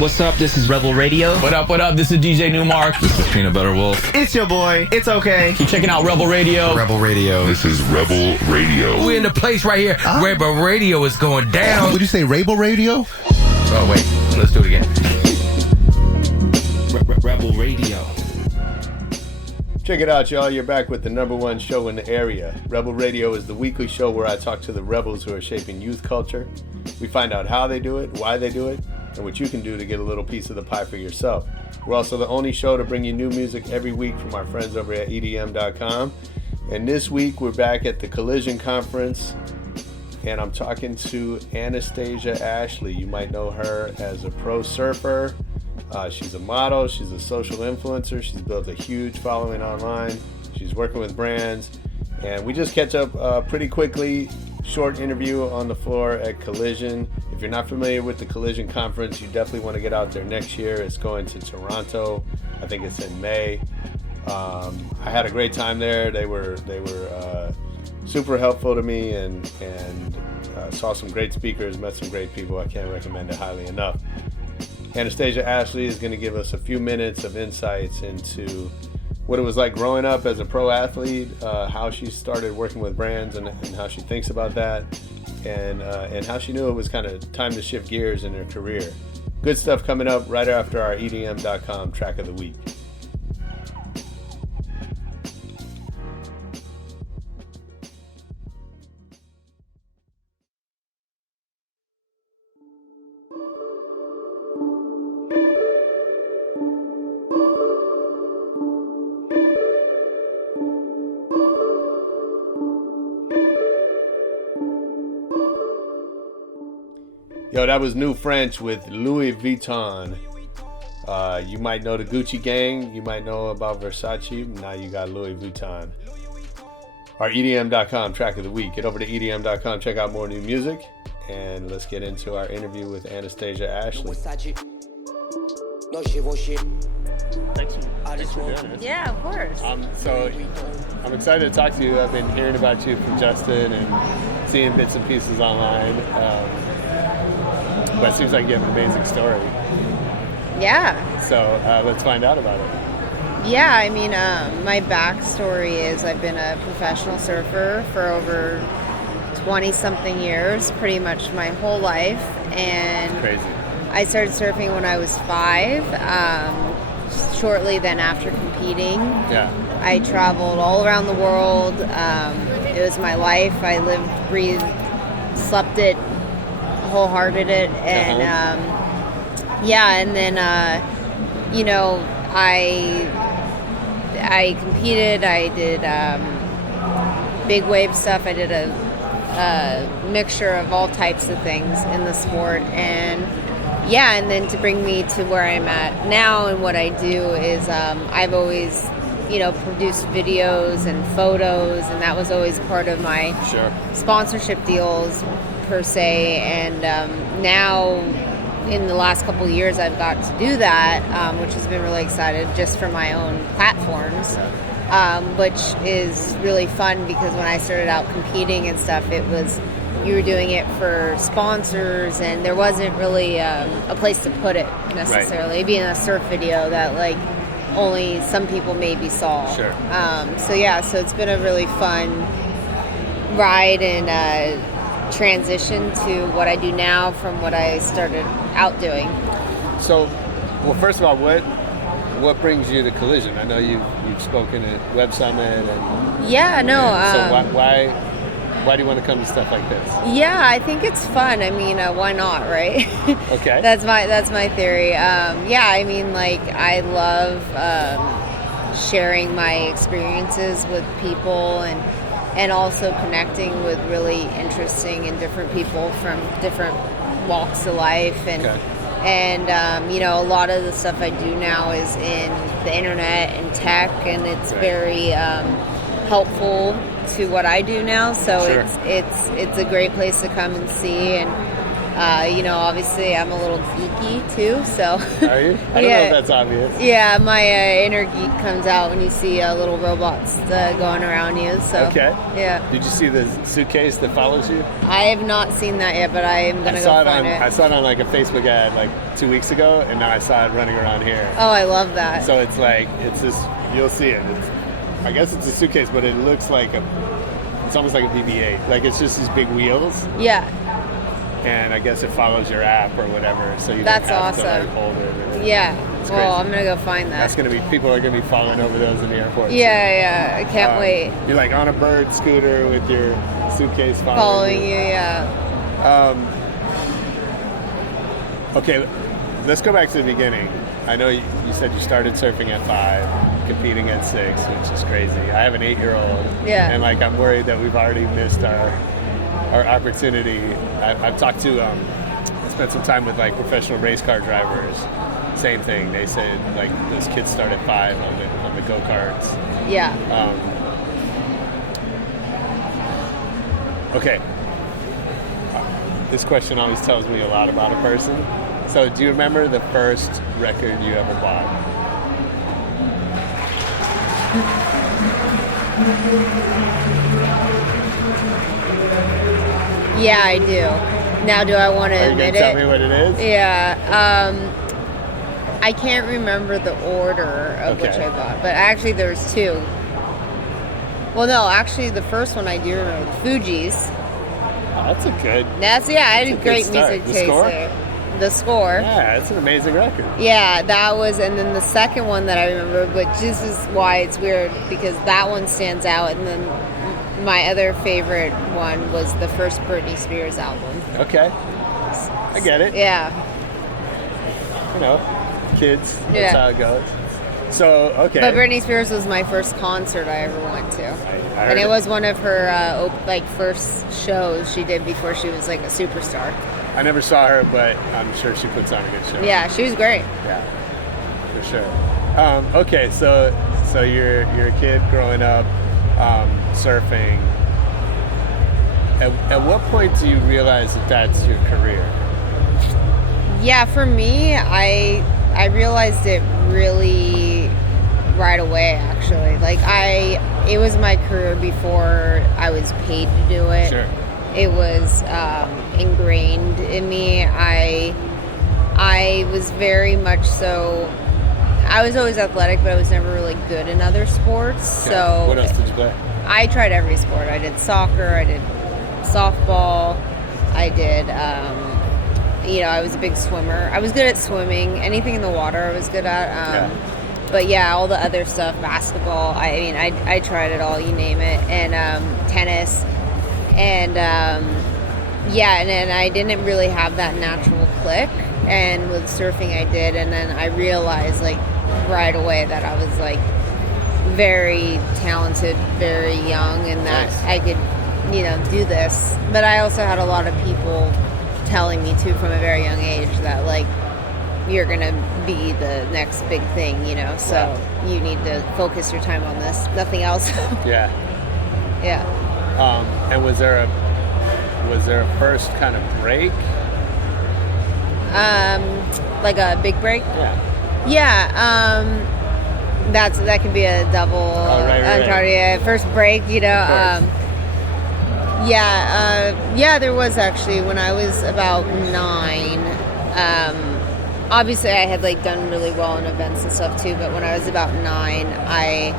What's up? This is Rebel Radio. What up? What up? This is DJ Newmark. This is Peanut Butter Wolf. It's your boy. It's okay. Keep checking out Rebel Radio. Rebel Radio. This is Rebel Radio. We're in the place right here. Rebel Radio is going down. Would you say Rebel Radio? Oh, wait. Let's do it again. Rebel Radio. Check it out, y'all. You're back with the number one show in the area. Rebel Radio is the weekly show where I talk to the rebels who are shaping youth culture. We find out how they do it, why they do it, and what you can do to get a little piece of the pie for yourself. We're also the only show to bring you new music every week from our friends over at EDM.com. And this week, we're back at the Collision Conference, and I'm talking to Anastasia Ashley. You might know her as a pro surfer. She's a model. She's a social influencer. She's built a huge following online. She's working with brands. And we just catch up pretty quickly. Short interview on the floor at Collision. If you're not familiar with the Collision Conference, you definitely want to get out there next year. It's going to Toronto. I think it's in May. I had a great time there. They were super helpful to me and saw some great speakers, met some great people. I can't recommend it highly enough. Anastasia Ashley is going to give us a few minutes of insights into what it was like growing up as a pro athlete, how she started working with brands and how she thinks about that, and how she knew it was kind of time to shift gears in her career. Good stuff coming up right after our EDM.com track of the week. Yo, that was New French with Louis Vuitton. You might know the Gucci gang. You might know about Versace. Now you got Louis Vuitton. Our EDM.com track of the week. Get over to EDM.com. Check out more new music. And let's get into our interview with Anastasia Ashley. Thanks for doing this. Yeah, of course. So I'm excited to talk to you. I've been hearing about you from Justin and seeing bits and pieces online. But it seems like you have an amazing story. Yeah. So let's find out about it. Yeah, I mean, my backstory is I've been a professional surfer for over 20-something years, pretty much my whole life. And Crazy. I started surfing when I was 5. Shortly then after competing. Yeah. I traveled all around the world. It was my life. I lived, breathed, slept it, wholehearted it, and and then I competed. I did big wave stuff. I did a mixture of all types of things in the sport, and then to bring me to where I'm at now and what I do is I've always produced videos and photos, and that was always part of my sponsorship deals per se, and now in the last couple of years I've got to do that, which has been really excited just for my own platforms, which is really fun because when I started out competing and stuff, it was you were doing it for sponsors and there wasn't really a place to put it necessarily. Right. Being a surf video that like only some people maybe saw. Sure. So it's been a really fun ride and transition to what I do now from what I started out doing. So, well, first of all, what brings you to Collision? I know you've spoken at Web Summit and so why do you want to come to stuff like this? Yeah, I think it's fun. I mean, why not, right? Okay. That's my theory. I mean, like I love sharing my experiences with people and also connecting with really interesting and different people from different walks of life and a lot of the stuff I do now is in the internet and tech, and it's very helpful to what I do now, so it's a great place to come and see, and Obviously I'm a little geeky too, so. Are you? I don't know if that's obvious. Yeah, my inner geek comes out when you see little robots going around you. So. Okay. Yeah. Did you see the suitcase that follows you? I have not seen that yet, but I am gonna go find it. I saw it on like a Facebook ad like 2 weeks ago, and now I saw it running around here. Oh, I love that. So it's like it's this. You'll see it. I guess it's a suitcase, but it looks like it's almost like a BB-8. Like it's just these big wheels. Yeah. And I guess it follows your app or whatever, so you That's don't have awesome. to like hold it. Yeah. It's Well, crazy. I'm gonna go find that. That's gonna be people are gonna be falling over those in the airport. Yeah. I can't wait. You're like on a bird scooter with your suitcase Following you, yeah. Okay, let's go back to the beginning. I know you said you started surfing at 5, competing at 6, which is crazy. I have an 8-year-old, Yeah. and like I'm worried that we've already missed our opportunity. I've talked to, I spent some time with like professional race car drivers. Same thing. They said like those kids start at 5 on the go karts. Yeah. Okay. This question always tells me a lot about a person. So, do you remember the first record you ever bought? Yeah, I do. Now, do I want to Are you admit gonna it? tell me what it is? Yeah. I can't remember the order of which Okay. I bought, but actually there's 2. Well, no, actually the first one I do remember, Fuji's. Oh, that's a good. I had a good great start. music The taste Score? there. The Score. Yeah, it's an amazing record. Yeah, that was, and then the second one that I remember, but this is why it's weird, because that one stands out, and then my other favorite one was the first Britney Spears album. Okay, I get it. Yeah. You know, kids. That's Yeah. how it goes. So, okay. But Britney Spears was my first concert I ever went to. I And heard it was one of her first shows she did before she was like a superstar. I never saw her, but I'm sure she puts on a good show. Yeah, she was great. Yeah, for sure. Okay, so you're a kid growing up, surfing. At what point do you realize that that's your career? Yeah, for me, I realized it really right away, actually. Like it was my career before I was paid to do it. Sure. It was ingrained in me. I was very much so. I was always athletic, but I was never really good in other sports. Okay. So What else did you play? I tried every sport. I did soccer. I did softball. I did. I was a big swimmer. I was good at swimming. Anything in the water, I was good at. But yeah, all the other stuff, basketball. I tried it all. You name it, and tennis. And and then I didn't really have that natural click, and with surfing I did, and then I realized like right away that I was like very talented, very young, and that Nice. I could do this. But I also had a lot of people telling me too from a very young age that like you're gonna be the next big thing, so Wow. you need to focus your time on this, nothing else. Yeah. Yeah. And was there a first kind of break? Like a big break. Yeah. Yeah, that could be a double right. entendre. Yeah, first break, Of there was actually when I was about 9. Obviously, I had like done really well in events and stuff too. But when I was about 9, I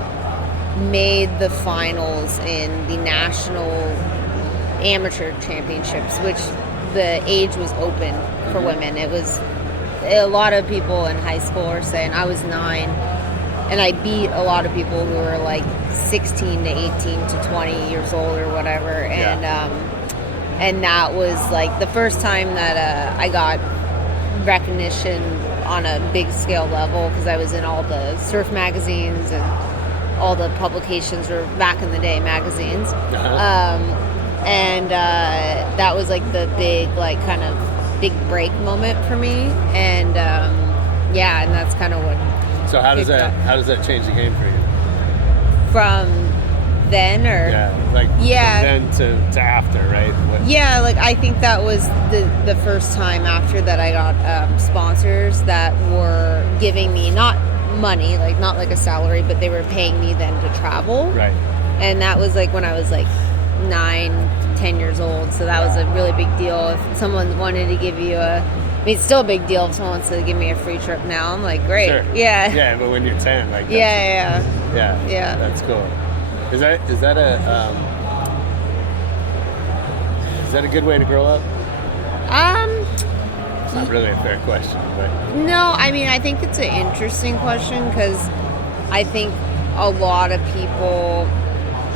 made the finals in the national amateur championships, which the age was open for women. It was a lot of people in high school are saying I was 9, and I beat a lot of people who were like 16 to 18 to 20 years old or whatever. And that was like the first time that I got recognition on a big scale level, because I was in all the surf magazines and all the publications were back in the day magazines. That was like the big like kind of big break moment for me, and and that's kind of what. So how does that change the game for you? From then, or from then to after, right? Yeah, like I think that was the first time after that I got sponsors that were giving me not money, like not like a salary, but they were paying me then to travel. Right. And that was like when I was like 9-10 years old, so that was a really big deal. If someone wanted to give you it's still a big deal if someone wants to give me a free trip now. I'm like, great. Sure. Yeah, but when you're 10, like yeah, that's cool. Is that a good way to grow up? It's not really a fair question, but no, I mean, I think it's an interesting question because I think a lot of people,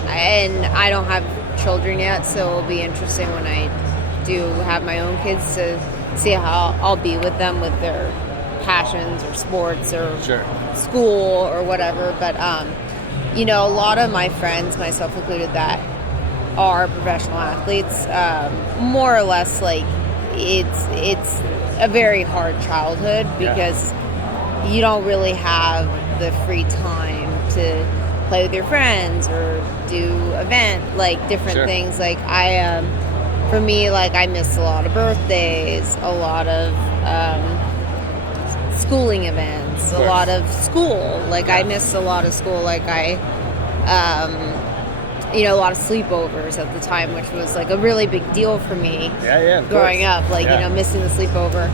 and I don't have children yet, so it'll be interesting when I do have my own kids to see how I'll be with them with their passions or sports or school or whatever. But a lot of my friends, myself included, that are professional athletes, more or less, like it's a very hard childhood because you don't really have the free time to play with your friends or do different things. Like for me, like I miss a lot of birthdays, a lot of schooling events, a lot of school. Like I missed a lot of school. Like I, a lot of sleepovers at the time, which was like a really big deal for me. Growing up, missing the sleepover.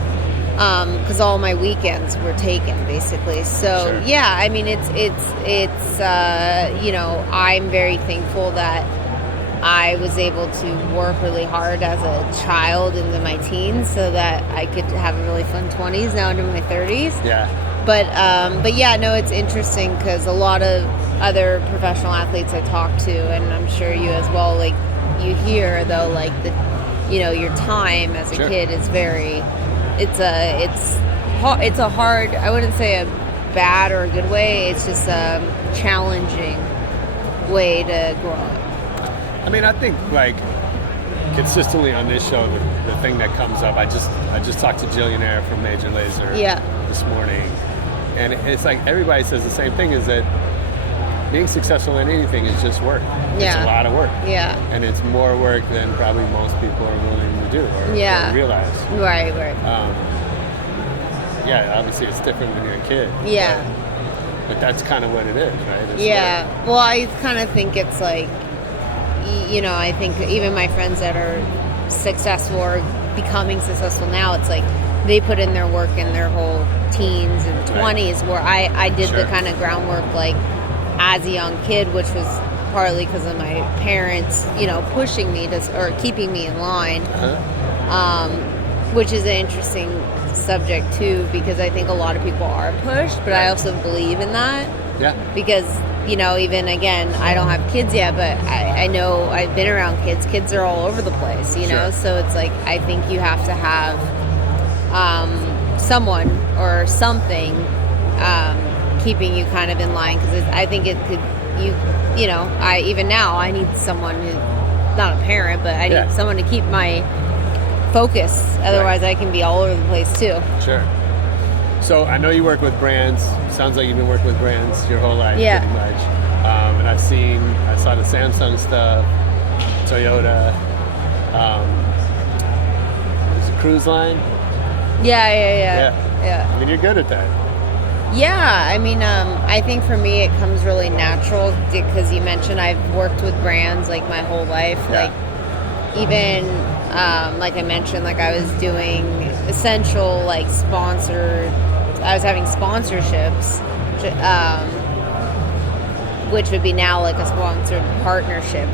Because all my weekends were taken, basically. So I mean, it's I'm very thankful that I was able to work really hard as a child into my teens, so that I could have a really fun 20s now into my 30s. But it's interesting because a lot of other professional athletes I talk to, and I'm sure you as well, like you hear though, like your time as a kid is very. It's a hard, I wouldn't say a bad or a good way, it's just a challenging way to grow up. I mean, I think like consistently on this show, the thing that comes up, I just talked to Jillionaire from Major Lazer this morning, and it's like everybody says the same thing, is that being successful in anything is just work. It's a lot of work. And it's more work than probably most people are willing to do or realize. Right. Obviously it's different when you're a kid. But that's kind of what it is, right? It's well, I kind of think it's like, I think even my friends that are successful or becoming successful now, it's like they put in their work in their whole teens and 20s, where I did the kind of groundwork like as a young kid, which was partly because of my parents, pushing me or keeping me in line, which is an interesting subject too, because I think a lot of people are pushed, but I also believe in that. Because, even again, I don't have kids yet, but I know I've been around kids. Kids are all over the place, so it's like I think you have to have someone or something keeping you kind of in line, because I think it could, even now I need someone who, not a parent, but I need someone to keep my focus, otherwise I can be all over the place too. So I know you work with brands. Sounds like you've been working with brands your whole life, pretty much. And I saw the Samsung stuff, Toyota, there's a cruise line. Yeah. I mean, you're good at that. Yeah, I mean, I think for me it comes really natural, because you mentioned I've worked with brands like my whole life. Like even like I mentioned, like I was doing essential, like I was having sponsorships, which would be now like a sponsored partnership.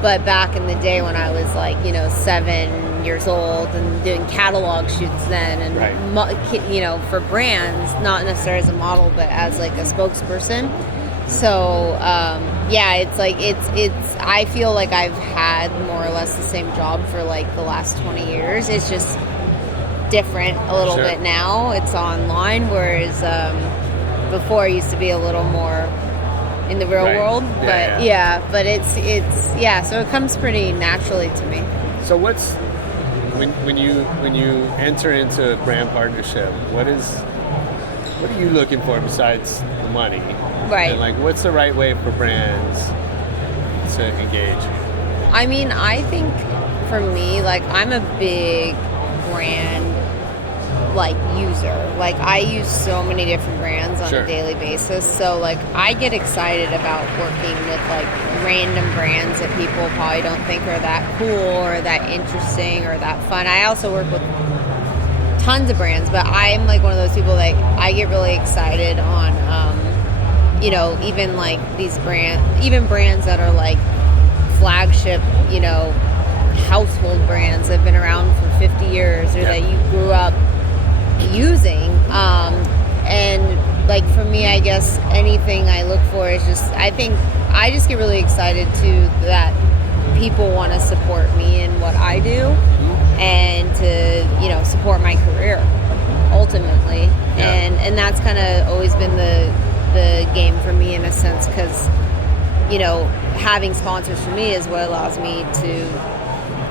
But back in the day when I was like 7 years old and doing catalog shoots then, and for brands, not necessarily as a model but as like a spokesperson. So it's like it's I feel like I've had more or less the same job for like the last 20 years. It's just different a little bit now. It's online, whereas before it used to be a little more in the real world. But but it's so it comes pretty naturally to me. So what's when you enter into a brand partnership, what are you looking for besides the money? Right. And like, what's the right way for brands brands to engage? I mean, I think for me, like, I'm a big brand like user. Like, I use so many different brands on Sure. a daily basis. So like, I get excited about working with like random brands that people probably don't think are that cool or that interesting or that fun. I also work with tons of brands, but I'm like one of those people that I get really excited on, you know, even like these brands that are like flagship, you know, household brands that have been around for 50 years or that you grew up using. And like for me, I guess anything I look for is just, I think I just get really excited too that people want to support me in what I do and to, you know, support my career ultimately. And that's kind of always been the game for me in a sense, because, you know, having sponsors for me is what allows me to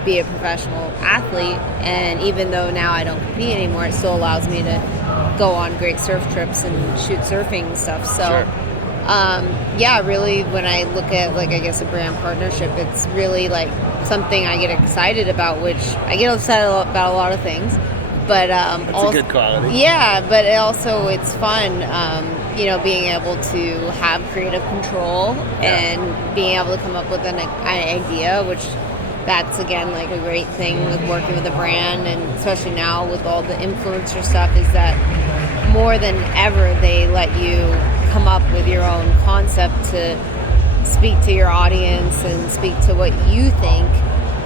be a professional athlete. And even though now I don't compete anymore, it still allows me to go on great surf trips and shoot surfing and stuff. So really when I look at like, I guess a brand partnership, it's really like something I get excited about, which I get excited about a lot of things, but That's also a good quality. Yeah, but it's fun, you know, being able to have creative control and being able to come up with an idea, which that's again like a great thing with working with a brand, and especially now with all the influencer stuff, is that more than ever they let you come up with your own concept to speak to your audience and speak to what you think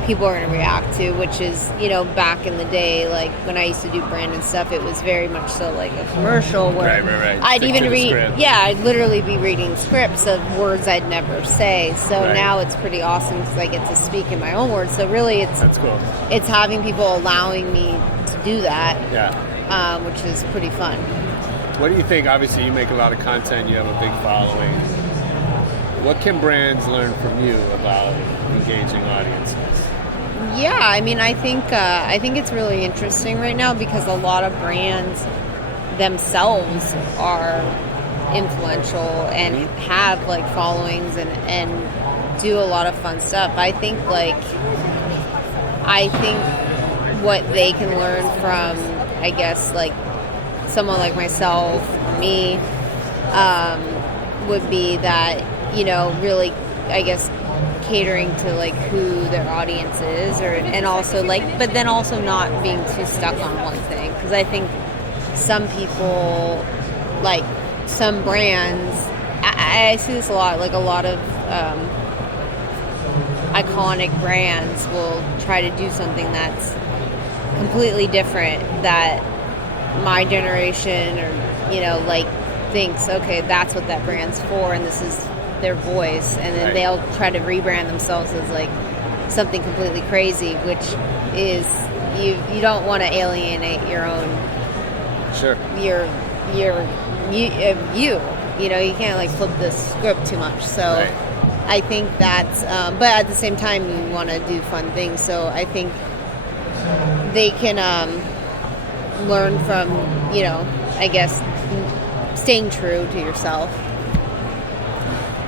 people are going to react to, which is, you know, back in the day, like when I used to do branded stuff, it was very much so like a commercial where Right. I'd Stick even to the read, script. I'd literally be reading scripts of words I'd never say. So now it's pretty awesome because I get to speak in my own words. So really That's cool. it's having people allowing me to do that, Yeah. which is pretty fun. What do you think? Obviously, you make a lot of content. You have a big following. What can brands learn from you about engaging audiences? Yeah, I mean, I think it's really interesting right now because a lot of brands themselves are influential and have like followings and do a lot of fun stuff. I think what they can learn from, I guess, like someone like myself, me, would be that, you know, really, I guess, catering to like who their audience is, and also like, but then also not being too stuck on one thing, because I think some people, like some brands, I see this a lot, like a lot of iconic brands will try to do something that's completely different that my generation or, you know, like thinks, okay, that's what that brand's for and this is their voice, and then they'll try to rebrand themselves as like something completely crazy, which is you don't want to alienate your own you know, you can't like flip the script too much. So I think that's but at the same time you want to do fun things, so I think they can learn from, you know, I guess staying true to yourself.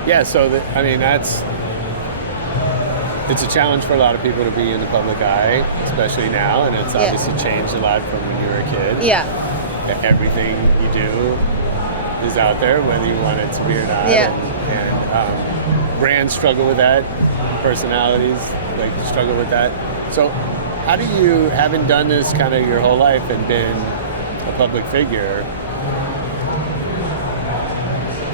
Yeah, so I mean, it's a challenge for a lot of people to be in the public eye, especially now, and it's obviously changed a lot from when you were a kid. Yeah. Everything you do is out there, whether you want it to be or not. Yeah. And brands struggle with that, personalities like struggle with that. So how do you, having done this kind of your whole life and been a public figure,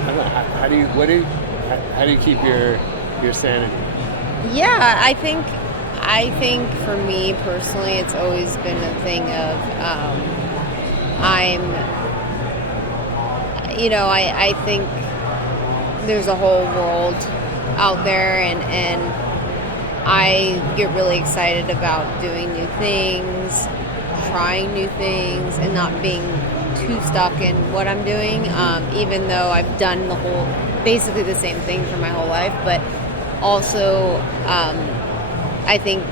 I don't know, how do you keep your sanity? Yeah, I think for me personally, it's always been a thing of I think there's a whole world out there, and I get really excited about doing new things, trying new things, and not being too stuck in what I'm doing, even though I've done basically the same thing for my whole life. But also I think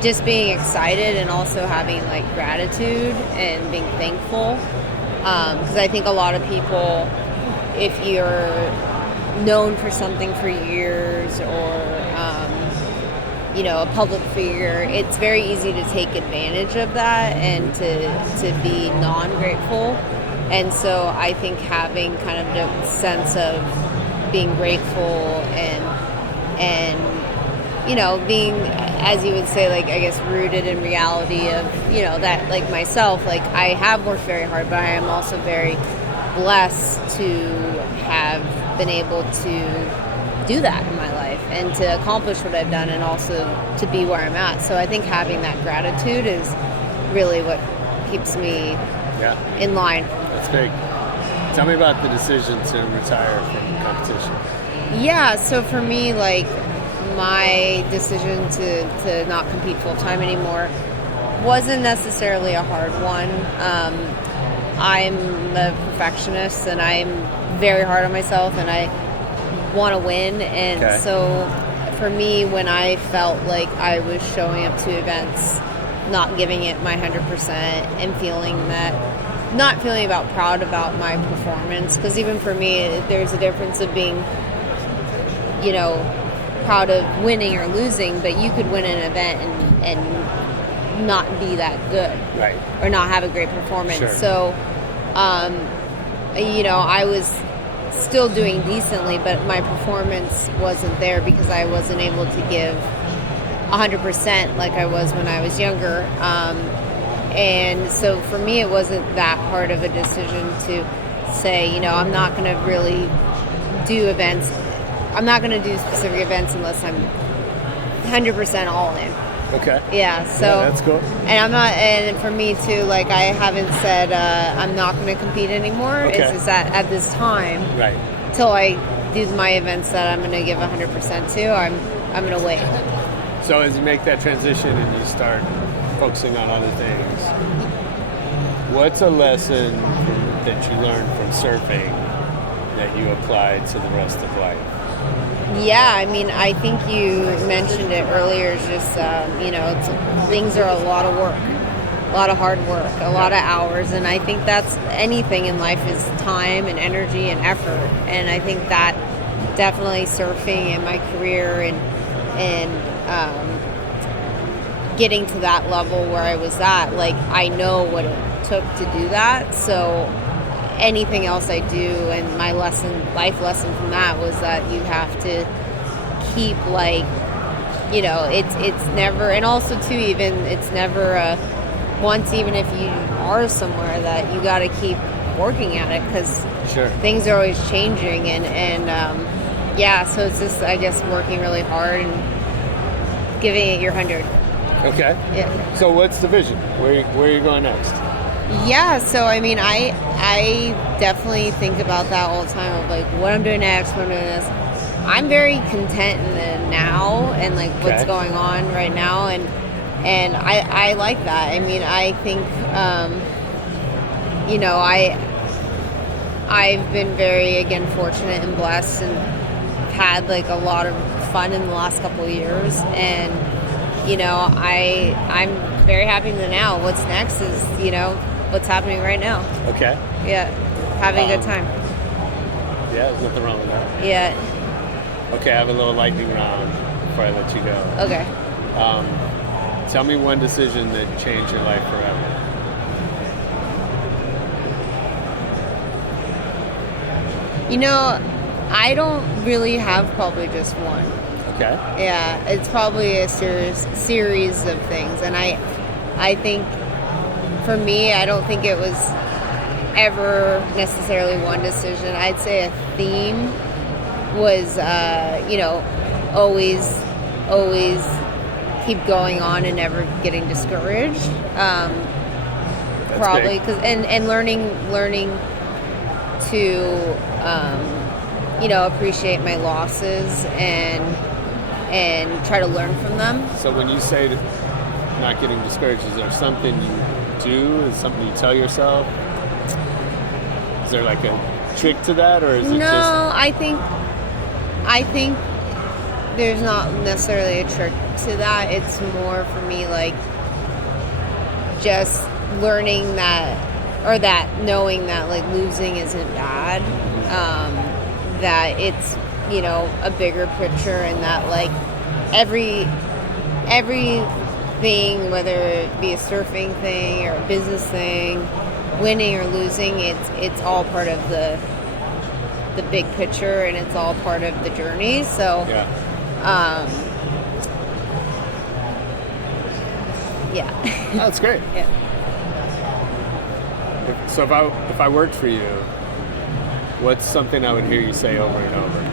just being excited and also having like gratitude and being thankful, because I think a lot of people, if you're known for something for years or, a public figure, it's very easy to take advantage of that and to be non-grateful. And so I think having kind of the sense of being grateful and being, as you would say, like, I guess, rooted in reality of, that, like, myself, like, I have worked very hard, but I am also very blessed to have been able to do that in my life and to accomplish what I've done and also to be where I'm at. So I think having that gratitude is really what keeps me in line. That's big. Tell me about the decision to retire from competition. Yeah, so for me, like, my decision to not compete full-time anymore wasn't necessarily a hard one. I'm a perfectionist and I'm very hard on myself and I want to win. And so for me, when I felt like I was showing up to events, not giving it my 100% and not feeling proud about my performance, because even for me, there's a difference of being, proud of winning or losing, but you could win an event and not be that good, right? Or not have a great performance. Sure. So, I was still doing decently, but my performance wasn't there because I wasn't able to give 100% like I was when I was younger. And so for me, it wasn't that hard of a decision to say, I'm not going to really do events. I'm not going to do specific events unless I'm 100% all in. Okay. Yeah. So that's cool. And I'm not. And for me too, like, I haven't said I'm not going to compete anymore. Okay. It's just that at this time, right, till I do my events that I'm going to give 100% to, I'm going to wait. So as you make that transition and you start focusing on other things, what's a lesson that you learned from surfing that you applied to the rest of life? Yeah, I mean, I think you mentioned it earlier. It's just, things are a lot of work, a lot of hard work, a lot of hours. And I think that's anything in life is time and energy and effort. And I think that definitely surfing in my career and getting to that level where I was at, like, I know what it took to do that. So anything else I do, and my life lesson from that was that you have to keep, like, it's never, and also too, even it's never once, even if you are somewhere, that you got to keep working at it, because things are always changing, and so it's just, I guess, working really hard and giving it your 100. Okay. Yeah. So what's the vision? Where are you going next? Yeah, so I mean, I definitely think about that all the time of, like, what I'm doing next, what I'm doing this. I'm very content in the now and, like, what's going on right now, and I like that. I mean, I think I've been very, again, fortunate and blessed and had, like, a lot of fun in the last couple of years, and I'm very happy in the now. What's next is what's happening right now. Okay. Yeah, having a good time. Yeah, there's nothing wrong with that. Yeah. Okay, I have a little lightning round before I let you go. Okay. Tell me one decision that changed your life forever. I don't really have probably just one. Okay. Yeah, it's probably a series of things, and I think for me, I don't think it was ever necessarily one decision. I'd say a theme was, always keep going on and never getting discouraged. Probably because and learning to appreciate my losses and try to learn from them. So when you say not getting discouraged, is there something you do? Is something you tell yourself? Is there like a trick to that, or is it just? No, I think there's not necessarily a trick to that. It's more for me like just learning that, or that knowing that like losing isn't bad. that it's, you know, a bigger picture, and that like everything, whether it be a surfing thing or a business thing, winning or losing, it's all part of the big picture, and it's all part of the journey. So yeah. That's great. Yeah. So if I worked for you, what's something I would hear you say over and over?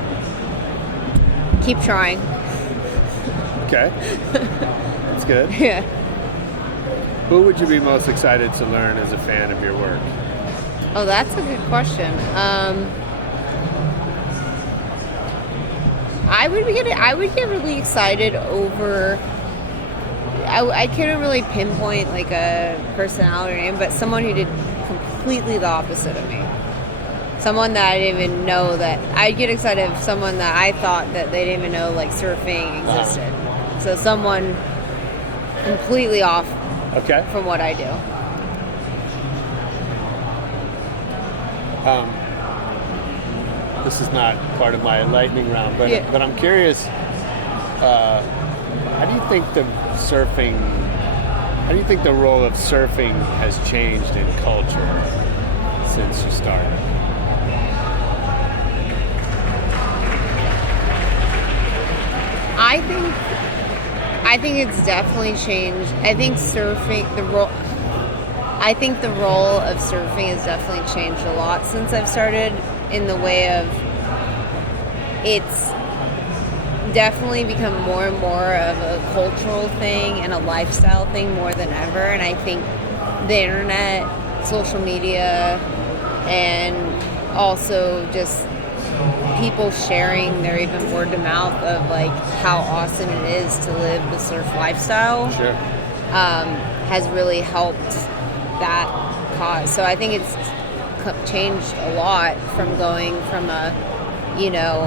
Keep trying. Okay. That's good. Yeah. Who would you be most excited to learn as a fan of your work? Oh, that's a good question. I would get really excited over. I couldn't really pinpoint like a personality or name, but someone who did completely the opposite of me. Someone that I didn't even know that. I'd get excited if someone that I thought that they didn't even know like surfing existed. So someone completely off from what I do. This is not part of my lightning round, but I'm curious. How do you think the role of surfing has changed in culture since you started? I think it's definitely changed. I think the role of surfing has definitely changed a lot since I've started, in the way of it's definitely become more and more of a cultural thing and a lifestyle thing more than ever. And I think the internet, social media, and also just people sharing their even word of mouth of like how awesome it is to live the surf lifestyle has really helped that cause. So I think it's changed a lot from going from a, you know,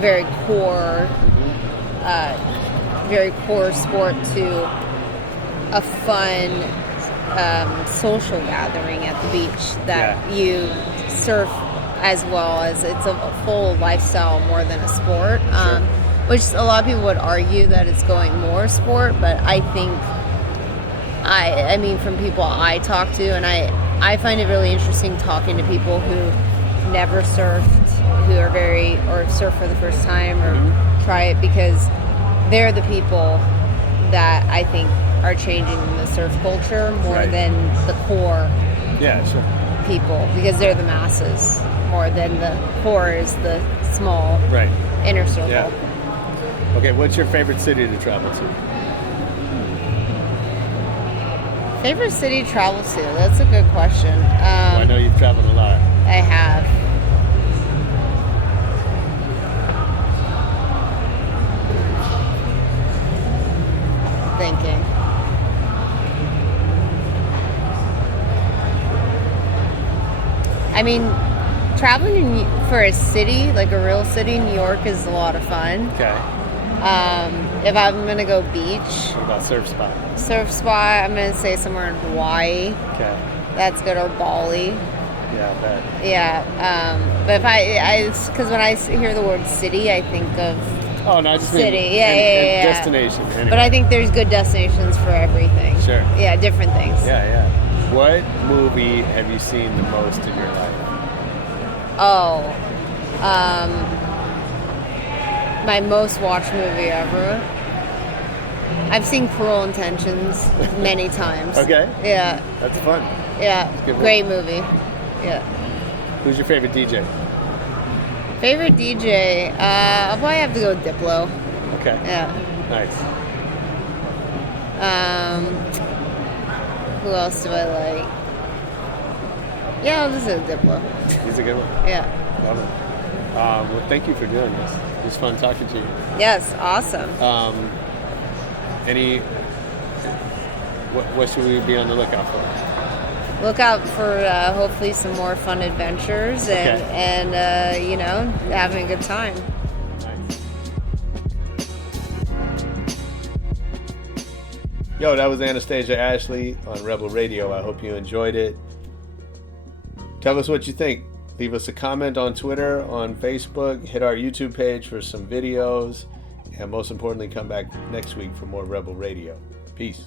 very core sport to a fun social gathering at the beach that you surf as well as it's a full lifestyle more than a sport, which a lot of people would argue that it's going more sport, but I think I mean from people I talk to, and I find it really interesting talking to people who never surfed, who are or surf for the first time or try it, because they're the people that I think are changing the surf culture more than the core people, because they're the masses more than the core is the small inner circle. Yeah. Okay, what's your favorite city to travel to? Favorite city to travel to? That's a good question. I know you've traveled a lot. I have. Thinking. I mean, traveling for a city, like a real city, New York is a lot of fun. Okay. If I'm going to go beach. What about surf spot? Surf spot, I'm going to say somewhere in Hawaii. Okay. That's good, or Bali. Yeah, I bet. Yeah. But if because when I hear the word city, I think of city. Yeah. Destination. Anyway. But I think there's good destinations for everything. Sure. Yeah, different things. Yeah. What movie have you seen the most in your life? My most watched movie ever. I've seen Cruel Intentions many times. Okay. Yeah. That's fun. Yeah. Great movie. Yeah. Who's your favorite DJ? Favorite DJ? I'll probably have to go with Diplo. Okay. Yeah. Nice. Who else do I like? Yeah, I'll just say Diplo. He's a good one. Yeah. Love it. Well, thank you for doing this. It was fun talking to you. Yes, awesome. What should we be on the lookout for? Look out for hopefully some more fun adventures and you know, having a good time. Yo, that was Anastasia Ashley on Rebel Radio. I hope you enjoyed it. Tell us what you think. Leave us a comment on Twitter, on Facebook, hit our YouTube page for some videos, and most importantly, come back next week for more Rebel Radio. Peace.